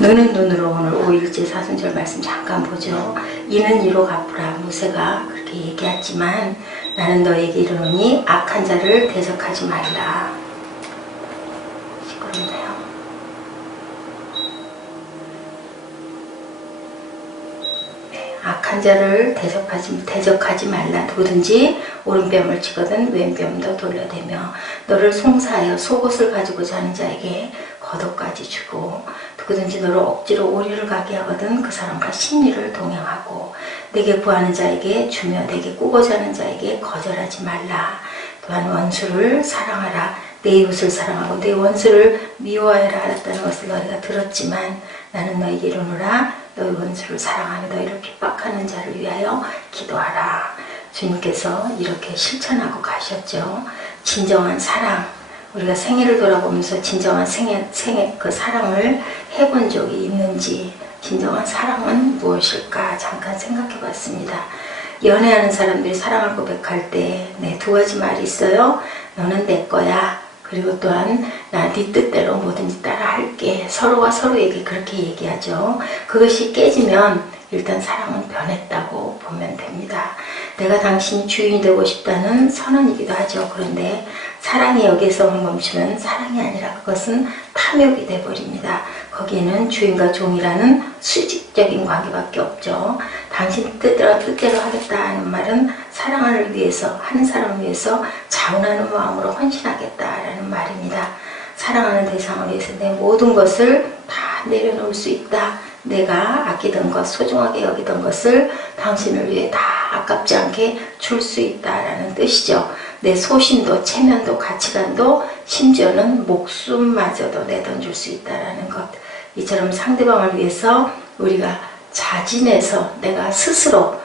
눈은 눈으로 오늘 5일째 사순절 말씀 잠깐 보죠. 이는 이로 갚으라. 모세가 그렇게 얘기했지만 나는 너에게 이르노니 악한 자를 대적하지 말라. 시끄럽네요. 악한 자를 대적하지 말라. 누구든지 오른뺨을 치거든 왼뺨도 돌려대며 너를 송사하여 속옷을 가지고 자는 자에게 겉옷까지 주고 누구든지 너를 억지로 오리를 가게 하거든 그 사람과 심리를 동행하고 내게 구하는 자에게 주며 내게 꾸고자 하는 자에게 거절하지 말라. 또한 원수를 사랑하라. 내 이웃을 사랑하고 내 원수를 미워하여라 하였다는 것을 너희가 들었지만 나는 너희에게 이르노라. 너희 원수를 사랑하며 너희를 핍박하는 자를 위하여 기도하라. 주님께서 이렇게 실천하고 가셨죠. 진정한 사랑, 우리가 생애를 돌아보면서 진정한 그 사랑을 해본 적이 있는지, 진정한 사랑은 무엇일까 잠깐 생각해 봤습니다. 연애하는 사람들이 사랑을 고백할 때 두 가지 말이 있어요. 너는 내 거야. 그리고 또한 나 네 뜻대로 뭐든지 따라 할게. 서로가 서로에게 그렇게 얘기하죠. 그것이 깨지면 일단 사랑은 변했다고 보면 됩니다. 내가 당신 주인이 되고 싶다는 선언이기도 하죠. 그런데 사랑이 여기에서 멈추면 사랑이 아니라 그것은 탐욕이 돼버립니다. 거기에는 주인과 종이라는 수직적인 관계밖에 없죠. 당신 뜻대로 하겠다는 말은 사랑을 위해서, 하는 사람을 위해서 자원하는 마음으로 헌신하겠다라는 말입니다. 사랑하는 대상을 위해서 내 모든 것을 다 내려놓을 수 있다. 내가 아끼던 것, 소중하게 여기던 것을 당신을 위해 다 아깝지 않게 줄 수 있다라는 뜻이죠. 내 소신도, 체면도, 가치관도, 심지어는 목숨마저도 내던질 수 있다라는 것. 이처럼 상대방을 위해서 우리가 자진해서 내가 스스로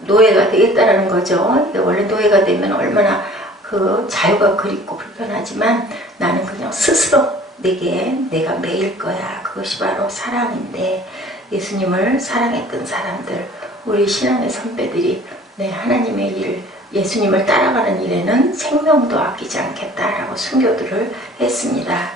노예가 되겠다라는 거죠. 원래 노예가 되면 얼마나 그 자유가 그립고 불편하지만 나는 그냥 스스로 내가 매일 거야. 그것이 바로 사랑인데 예수님을 사랑했던 사람들, 우리 신앙의 선배들이 하나님의 일, 예수님을 따라가는 일에는 생명도 아끼지 않겠다라고 순교들을 했습니다.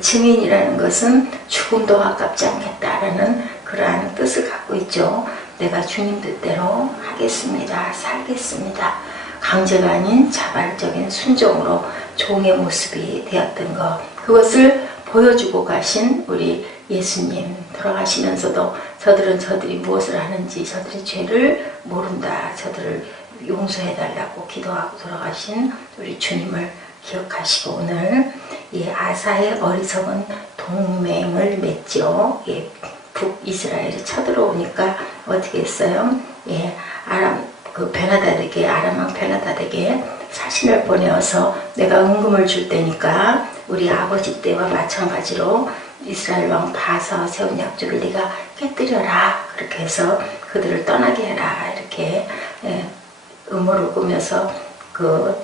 증인이라는 것은 죽음도 아깝지 않겠다라는 그러한 뜻을 갖고 있죠. 내가 주님 뜻대로 하겠습니다. 살겠습니다. 강제가 아닌 자발적인 순종으로 종의 모습이 되었던 것, 그것을 보여주고 가신 우리 예수님, 돌아가시면서도 저들이 무엇을 하는지 저들이 죄를 모른다, 저들을 용서해달라고 기도하고 돌아가신 우리 주님을 기억하시고 오늘 아사의 어리석은 동맹을 맺죠. 북이스라엘이 쳐들어오니까 어떻게 했어요? 아람 왕 베나다에게 사신을 보내어서 내가 은금을 줄 테니까 우리 아버지 때와 마찬가지로 이스라엘 왕 바사와 세운 약조를 네가 깨뜨려라. 그렇게 해서 그들을 떠나게 해라. 이렇게 음모를 꾸며서 그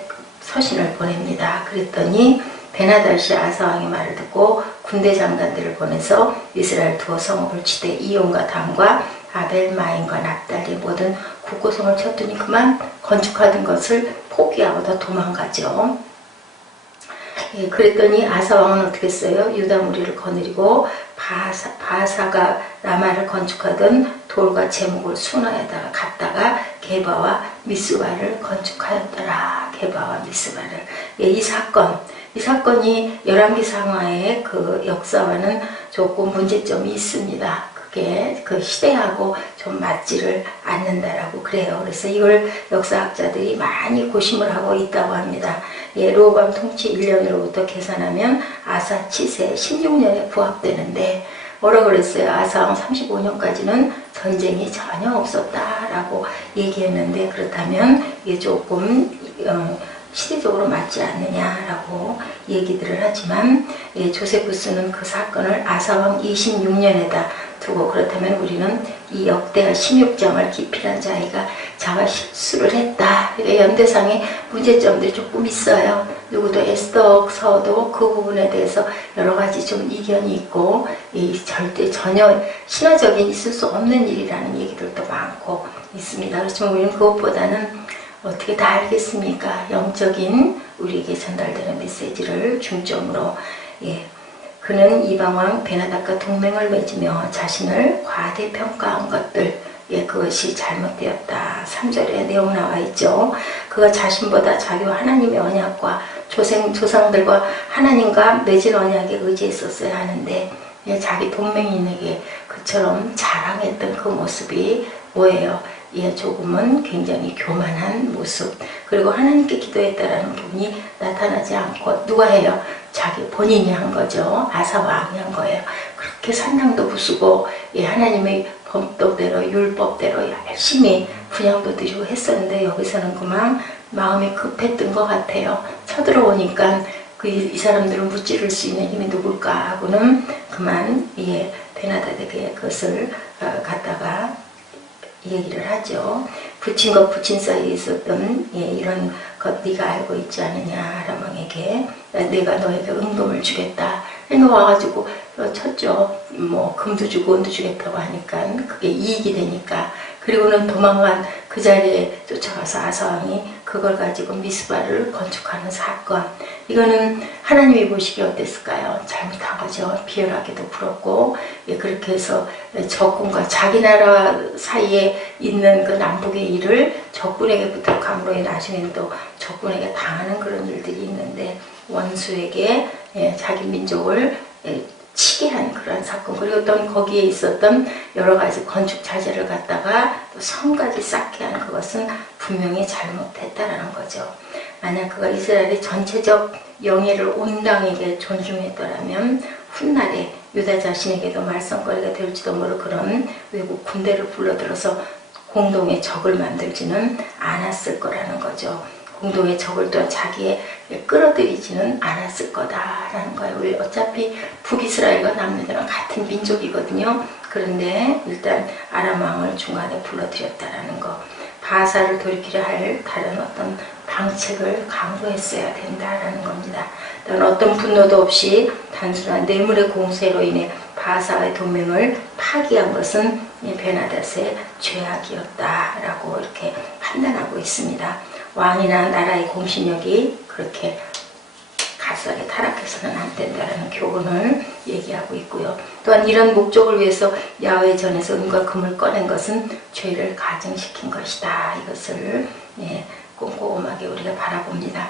서신을 보냅니다. 그랬더니 베나다시 아사왕의 말을 듣고 군대 장관들을 보내서 이스라엘 두어 성읍을 치되 이온과 담과 아벨마임과 납달리 모든 국고성을 쳤더니 그만 건축하던 것을 포기하고 다 도망가죠. 그랬더니 아사왕은 어떻게 했어요? 유다 무리를 거느리고 바사가 라마를 건축하던 돌과 제목을 수나에다가 갔다가 게바와 미스바를 건축하였더라. 게바와 미스바를. 이 사건이 열왕기상하의 그 역사와는 조금 문제점이 있습니다. 그게 그 시대하고 좀 맞지를 않는다라고 그래요. 그래서 이걸 역사학자들이 많이 고심을 하고 있다고 합니다. 르호보암 통치 1년으로부터 계산하면 아사 치세 16년에 부합되는데 뭐라고 그랬어요? 아사왕 35년까지는 전쟁이 전혀 없었다라고 얘기했는데 그렇다면 이게 조금 시대적으로 맞지 않느냐라고 얘기들을 하지만 조세푸스는 그 사건을 아사왕 26년에다 두고 그렇다면 우리는 이 역대하 16장을 기필한 자가 실수를 했다. 연대상의 문제점들이 조금 있어요. 누구도 에스더서도 그 부분에 대해서 여러 가지 좀 이견이 있고 절대 전혀 신화적인 있을 수 없는 일이라는 얘기들도 많고 있습니다. 그렇지만 우리는 그것보다는 어떻게 다 알겠습니까? 영적인 우리에게 전달되는 메시지를 중점으로 그는 이방왕 베나닷과 동맹을 맺으며 자신을 과대평가한 것들, 그것이 잘못되었다. 3절에 내용 나와 있죠. 그가 자신보다 자기와 하나님의 언약과 조상들과 하나님과 맺은 언약에 의지했었어야 하는데, 자기 동맹인에게 그처럼 자랑했던 그 모습이 뭐예요? 조금은 굉장히 교만한 모습, 그리고 하나님께 기도했다라는 부분이 나타나지 않고 누가 해요? 자기 본인이 한 거죠. 아사 왕이 한 거예요. 그렇게 산당도 부수고 하나님의 법도대로 율법대로 열심히 분향도 드리고 했었는데, 여기서는 그만 마음이 급했던 것 같아요. 쳐들어오니까 이 사람들은 무찌를 수 있는 힘이 누굴까 하고는 그만 베나닷에게 그것을 갖다가 얘기를 하죠. 부친 것 부친 사이에 있었던 이런 것 네가 알고 있지 않느냐. 아람 왕에게 내가 너에게 응금을 주겠다. 와가지고 쳤죠. 뭐 금도 주고 은도 주겠다고 하니까 그게 이익이 되니까. 그리고는 도망간 그 자리에 쫓아가서 아사왕이 그걸 가지고 미스바를 건축하는 사건. 이거는 하나님이 보시기에 어땠을까요? 잘못한 거죠. 비열하게도 부럽고, 그렇게 해서 적군과 자기 나라 사이에 있는 그 남북의 일을 적군에게 부탁함으로 나중에는 또 적군에게 당하는 그런 일들이 있는데, 원수에게 자기 민족을 치게 한 그런 사건, 그리고 또 거기에 있었던 여러 가지 건축 자재를 갖다가 또 성까지 쌓게 한 그것은 분명히 잘못했다라는 거죠. 만약 그가 이스라엘의 전체적 영예를 온당에게 존중했더라면 훗날에 유다 자신에게도 말썽거리가 될지도 모를 그런 외국 군대를 불러들어서 공동의 적을 만들지는 않았을 거라는 거죠. 공동의 적을 또 자기에 끌어들이지는 않았을 거다라는 거예요. 왜? 어차피 북이스라엘과 남유다는 같은 민족이거든요. 그런데 일단 아람 왕을 중간에 불러들였다라는 거. 바사를 돌이키려 할 다른 어떤 방책을 강구했어야 된다라는 겁니다. 어떤 분노도 없이 단순한 뇌물의 공세로 인해 바사의 동맹을 파기한 것은 베나닷의 죄악이었다라고 이렇게 판단하고 있습니다. 왕이나 나라의 공신력이 그렇게 값싸게 타락해서는 안 된다는 교훈을 얘기하고 있고요. 또한 이런 목적을 위해서 야훼 전에서 은과 금을 꺼낸 것은 죄를 가증시킨 것이다. 이것을 꼼꼼하게 우리가 바라봅니다.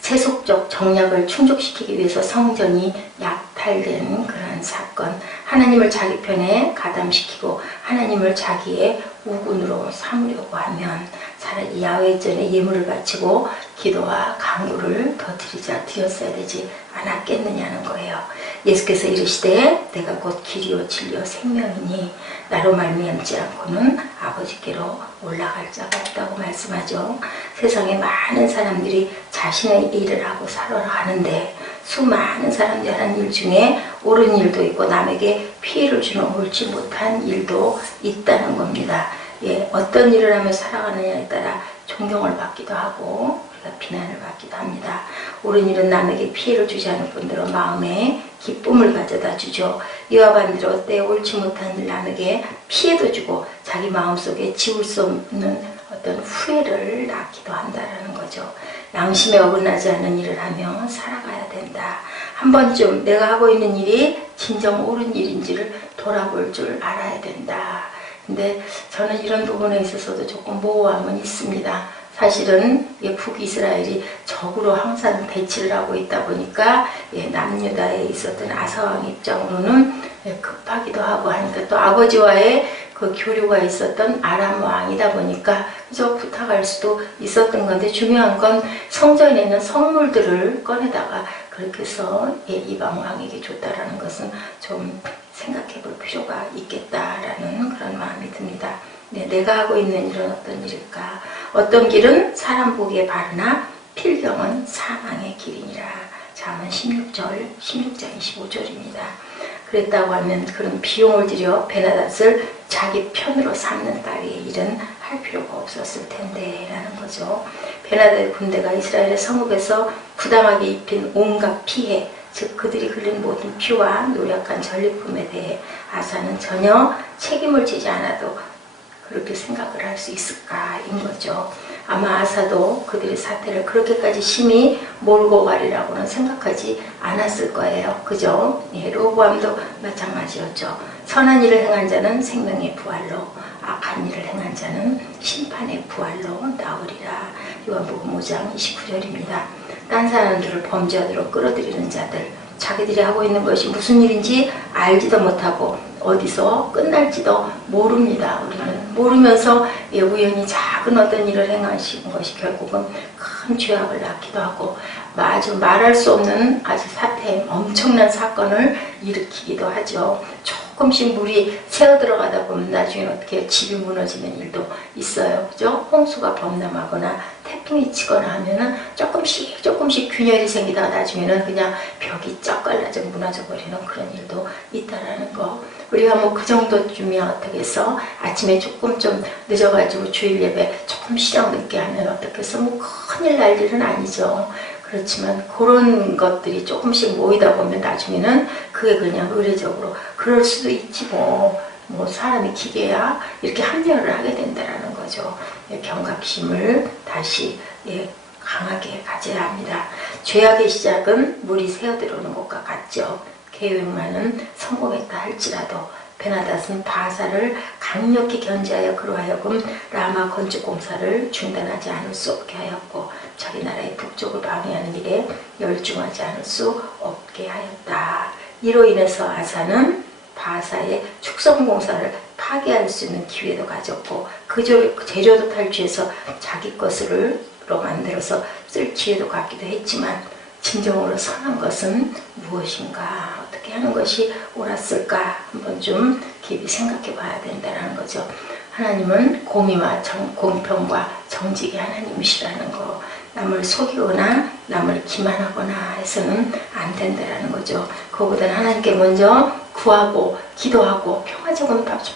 세속적 정략을 충족시키기 위해서 성전이 약탈된 그러한 사건, 하나님을 자기 편에 가담시키고 하나님을 자기의 우군으로 삼으려고 하면 차라리 야훼 전에 예물을 바치고 기도와 간구를 더 드렸어야 되지 않았겠느냐는 거예요. 예수께서 이르시되 내가 곧 길이요 진리요 생명이니 나로 말미암지 않고는 아버지께로 올라갈 자가 없다고 말씀하죠. 세상에 많은 사람들이 자신의 일을 하고 살아가는데 수많은 사람들이 하는 일 중에 옳은 일도 있고 남에게 피해를 주는 옳지 못한 일도 있다는 겁니다. 어떤 일을 하며 살아가느냐에 따라 존경을 받기도 하고 우리가 비난을 받기도 합니다. 옳은 일은 남에게 피해를 주지 않을 뿐더러 마음에 기쁨을 가져다 주죠. 이와 반대로 때 옳지 못한 일 남에게 피해도 주고 자기 마음속에 지울 수 없는 어떤 후회를 낳기도 한다는 거죠. 양심에 어긋나지 않는 일을 하며 살아가야 된다. 한 번쯤 내가 하고 있는 일이 진정 옳은 일인지를 돌아볼 줄 알아야 된다. 근데 저는 이런 부분에 있어서도 조금 모호함은 있습니다. 사실은 북이스라엘이 적으로 항상 대치를 하고 있다 보니까 남유다에 있었던 아사왕 입장으로는 급하기도 하고 하니까 또 아버지와의 그 교류가 있었던 아람 왕이다 보니까 그저 부탁할 수도 있었던 건데, 중요한 건 성전에 있는 성물들을 꺼내다가 그렇게 해서 이방 왕에게 줬다라는 것은 좀 생각해 볼 필요가 있겠다라는 그런 마음이 듭니다. 내가 하고 있는 일은 어떤 일일까? 어떤 길은 사람 보기에 바르나 필경은 사망의 길이니라. 잠언 16장 25절입니다. 그랬다고 하면 그런 비용을 들여 베나닷을 자기 편으로 삼는 따위의 일은 할 필요가 없었을 텐데 라는 거죠. 베나닷의 군대가 이스라엘의 성읍에서 부당하게 입힌 온갖 피해, 즉 그들이 흘린 모든 피와 노력한 전리품에 대해 아사는 전혀 책임을 지지 않아도 그렇게 생각을 할 수 있을까인 거죠. 아마 아사도 그들의 사태를 그렇게까지 심히 몰고 가리라고는 생각하지 않았을 거예요. 그죠? 예, 로보암도 마찬가지였죠. 선한 일을 행한 자는 생명의 부활로, 악한 일을 행한 자는 심판의 부활로 나오리라. 요한복음 5장 29절입니다. 딴 사람들을 범죄하도록 끌어들이는 자들, 자기들이 하고 있는 것이 무슨 일인지 알지도 못하고 어디서 끝날지도 모릅니다. 우리는 모르면서 우연히 작은 어떤 일을 행하신 것이 결국은 큰 죄악을 낳기도 하고 아주 말할 수 없는 아주 사태, 엄청난 사건을 일으키기도 하죠. 조금씩 물이 새어 들어가다 보면 나중에 어떻게 집이 무너지는 일도 있어요. 그죠? 홍수가 범람하거나 태풍이 치거나 하면은 조금씩 균열이 생기다가 나중에는 그냥 벽이 쩍 갈라져 무너져 버리는 그런 일도 있다라는 거. 우리가 뭐 그 정도쯤이야 어떻게 해서 아침에 조금 좀 늦어가지고 주일 예배 조금 시작 늦게 하면 어떻게 해서 뭐 큰일 날 일은 아니죠. 그렇지만 그런 것들이 조금씩 모이다 보면 나중에는 그게 그냥 의례적으로 그럴 수도 있지 뭐 사람이 기계야 이렇게 합리화를 하게 된다는 거죠. 경각심을 다시 강하게 가져야 합니다. 죄악의 시작은 물이 새어 들어오는 것과 같죠. 계획만은 성공했다 할지라도 베나닷은 바사를 강력히 견제하여 그로 하여금 라마 건축 공사를 중단하지 않을 수 없게 하였고 자기 나라의 북쪽을 방해하는 일에 열중하지 않을 수 없게 하였다. 이로 인해서 아사는 바사의 축성 공사를 파괴할 수 있는 기회도 가졌고 그 제조도 탈취해서 자기 것으로 만들어서 쓸 기회도 갖기도 했지만 진정으로 선한 것은 무엇인가? 어떻게 하는 것이 옳았을까? 한번 좀 깊이 생각해 봐야 된다는 거죠. 하나님은 공의와 공평과 정직의 하나님이시라는 거. 남을 속이거나 남을 기만하거나 해서는 안 된다는 거죠. 그거보다는 하나님께 먼저 구하고 기도하고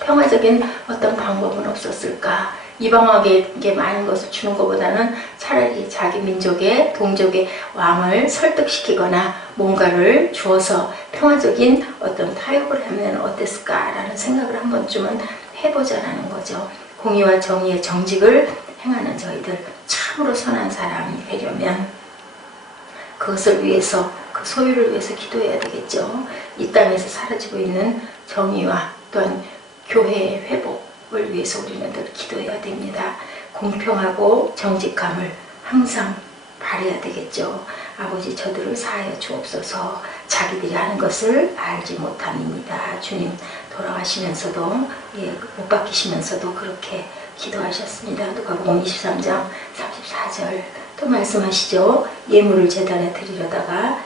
평화적인 어떤 방법은 없었을까? 이방하게 많은 것을 주는 것보다는 차라리 자기 민족의 동족의 왕을 설득시키거나 뭔가를 주어서 평화적인 어떤 타협을 하면 어땠을까라는 생각을 한 번쯤은 해보자라는 거죠. 공의와 정의의 정직을 행하는 저희들 참으로 선한 사람이 되려면 그것을 위해서 그 소유를 위해서 기도해야 되겠죠. 이 땅에서 사라지고 있는 정의와 또한 교회의 회복을 위해서 우리는 늘 기도해야 됩니다. 공평하고 정직함을 항상 바라야 되겠죠. 아버지 저들을 사하여 주옵소서. 자기들이 하는 것을 알지 못함입니다. 주님 돌아가시면서도 못 박히시면서도 그렇게 기도하셨습니다. 누가복음 23장 34절 또 말씀하시죠. 예물을 제단에 드리려다가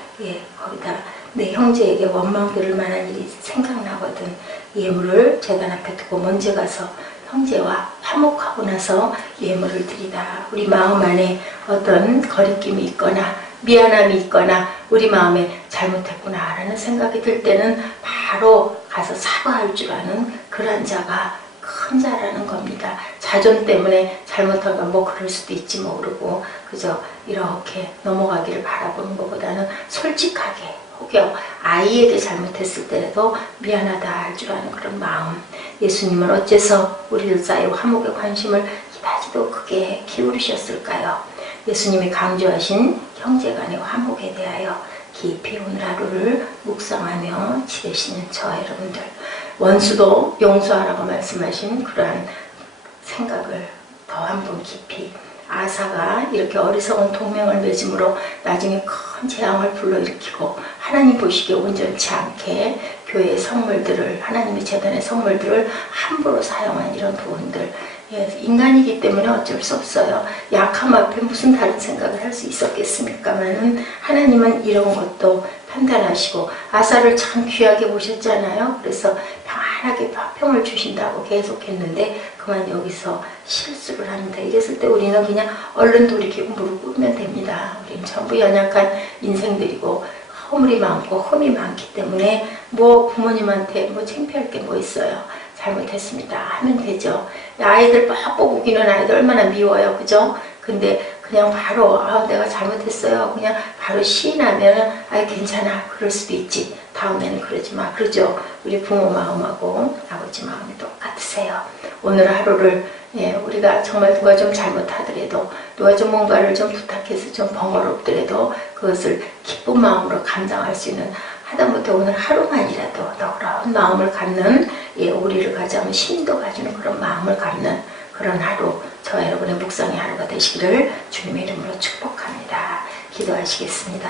거기다 내 형제에게 원망 들을 만한 일이 생각나거든. 예물을 제단 앞에 두고 먼저 가서 형제와 화목하고 나서 예물을 드리다. 우리 마음 안에 어떤 거리낌이 있거나 미안함이 있거나 우리 마음에 잘못했구나 라는 생각이 들 때는 바로 가서 사과할 줄 아는 그런 자가 큰 자라는 겁니다. 자존 때문에 잘못한 건 뭐 그럴 수도 있지 모르고 그저 이렇게 넘어가기를 바라보는 것보다는 솔직하게 혹여 아이에게 잘못했을 때라도 미안하다 할 줄 아는 그런 마음. 예수님은 어째서 우리들 사이 화목의 관심을 이다지도 크게 기울이셨을까요? 예수님이 강조하신 형제간의 화목에 대하여 깊이 오늘 하루를 묵상하며 지내시는 저와 여러분들, 원수도 용서하라고 말씀하신 그러한 생각을 더 한 번 깊이, 아사가 이렇게 어리석은 동맹을 맺음으로 나중에 큰 재앙을 불러일으키고 하나님 보시기에 온전치 않게 교회의 선물들을, 하나님의 제단의 선물들을 함부로 사용한 이런 부분들, 인간이기 때문에 어쩔 수 없어요. 약함 앞에 무슨 다른 생각을 할 수 있었겠습니까만은 하나님은 이런 것도 판단하시고 아사를 참 귀하게 보셨잖아요. 그래서 평안하게 화평을 주신다고 계속했는데 그만 여기서 실수를 합니다. 이랬을 때 우리는 그냥 얼른 돌이키고 무릎 꿇으면 됩니다. 우리는 전부 연약한 인생들이고 허물이 많고 흠이 많기 때문에 뭐 부모님한테 뭐 창피할 게 뭐 있어요. 잘못했습니다 하면 되죠. 아이들 뻑뻑 우기는 아이들 얼마나 미워요. 그죠? 근데 그냥 바로 내가 잘못했어요. 그냥 바로 시인하면 괜찮아. 그럴 수도 있지. 다음에는 그러지 마. 그러죠? 우리 부모 마음하고 아버지 마음이 똑같으세요. 오늘 하루를 우리가 정말 누가 좀 잘못하더라도 누가 좀 뭔가를 좀 부탁해서 좀 번거롭더라도 그것을 기쁜 마음으로 감당할 수 있는 하다못해 오늘 하루만이라도 너그러운 마음을 갖는 우리를 가져가면 힘도 가지는 그런 마음을 갖는 그런 하루 저와 여러분의 묵상의 하루가 되시기를 주님의 이름으로 축복합니다. 기도하시겠습니다.